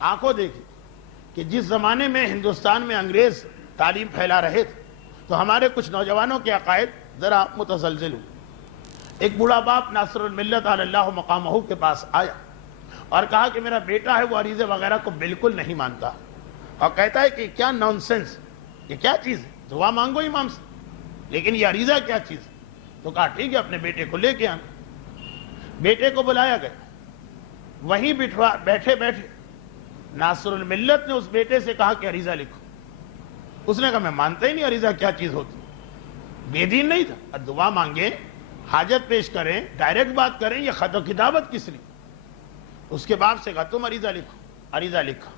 آنکھوں دیکھی کہ جس زمانے میں ہندوستان میں انگریز تعلیم پھیلا رہے تھے تو ہمارے کچھ نوجوانوں کے عقائد ذرا متزلزل ہوئے۔ ایک بوڑھا باپ ناصر الملت علی اللہ مقامہ کے پاس آیا اور کہا کہ میرا بیٹا ہے وہ عریضے وغیرہ کو بالکل نہیں مانتا اور کہتا ہے کہ کیا نانسنس، یہ کیا چیز ہے، دعا مانگو امام سے، لیکن یہ عریضہ کیا چیز ہے؟ تو کہا ٹھیک ہے اپنے بیٹے کو لے کے آنا۔ بیٹے کو بلایا گیا، وہیں بیٹھے ناصر الملت نے اس بیٹے سے کہا کہ عریضہ لکھو۔ اس نے کہا میں مانتا ہی نہیں عریضہ کیا چیز ہوتی، بے دین نہیں تھا، دعا مانگیں، حاجت پیش کریں، ڈائریکٹ بات کریں، یہ خط و کتابت کس لیے؟ اس کے باپ سے کہا تم عریضہ لکھو۔ عریضہ لکھا۔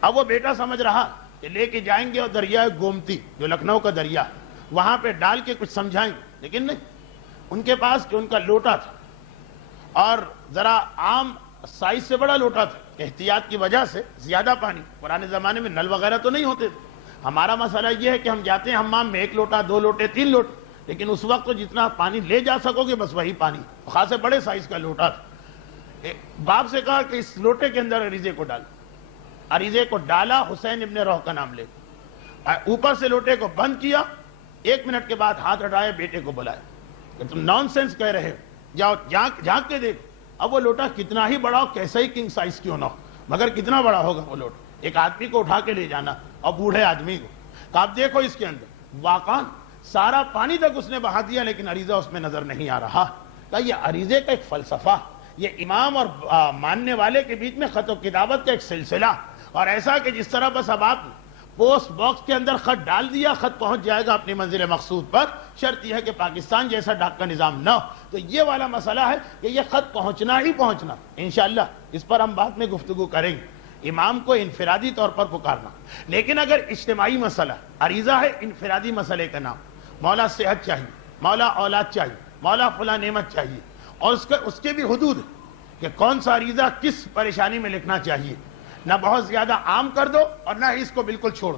اب وہ بیٹا سمجھ رہا کہ لے کے جائیں گے اور دریائے گومتی جو لکھنؤ کا دریا وہاں پہ ڈال کے کچھ سمجھائیں گے، لیکن نہیں، ان کے پاس جو ان کا لوٹا تھا اور ذرا عام سائز سے بڑا لوٹا تھا، احتیاط کی وجہ سے زیادہ پانی، پرانے زمانے میں نل وغیرہ تو نہیں ہوتے تھے۔ ہمارا مسئلہ یہ ہے کہ ہم جاتے ہیں حمام میں 1 لوٹا 2 لوٹے 3 لوٹے، لیکن اس وقت تو جتنا پانی لے جا سکو گے بس وہی پانی، خاصے بڑے سائز کا لوٹا تھا۔ باپ سے کہا کہ اس لوٹے کے اندر عریضے کو ڈال۔ عریضے کو ڈالا، حسین ابن روح کا نام لے اوپر سے لوٹے کو بند کیا۔ 1 منٹ کے بعد ہاتھ ہٹائے، بیٹے کو بلایا کہ تم نان سینس کہہ رہے ہو، جاؤ جھانک کے دیکھ۔ اب وہ لوٹا کتنا ہی بڑا ہو، کیسا ہی کنگ سائز کیوں نہ ہو، مگر کتنا بڑا ہوگا وہ لوٹا، ایک آدمی کو اٹھا کے لے جانا اور بوڑھے آدمی کو کہ آپ دیکھو اس کے اندر واقعا سارا پانی تک اس نے بہا دیا لیکن عریضہ اس میں نظر نہیں آ رہا۔ کہ یہ عریضے کا ایک فلسفہ، یہ امام اور ماننے والے کے بیچ میں خط و کتابت کا ایک سلسلہ، اور ایسا کہ جس طرح بس اب آپ پوسٹ باکس کے اندر خط ڈال دیا خط پہنچ جائے گا اپنی منزل مقصود پر، شرط یہ ہے کہ پاکستان جیسا ڈاک کا نظام نہ ہو۔ تو یہ والا مسئلہ ہے کہ یہ خط پہنچنا ہی پہنچنا، انشاءاللہ اس پر ہم بعد میں گفتگو کریں گے۔ امام کو انفرادی طور پر پکارنا، لیکن اگر اجتماعی مسئلہ عریضہ ہے، انفرادی مسئلے کا نام مولا صحت چاہیے، مولا اولاد چاہیے، مولا فلاں نعمت چاہیے، اور اس کے بھی حدود ہے کہ کون سا عریضہ کس پریشانی میں لکھنا چاہیے، نہ بہت زیادہ عام کر دو اور نہ ہی اس کو بالکل چھوڑ دو۔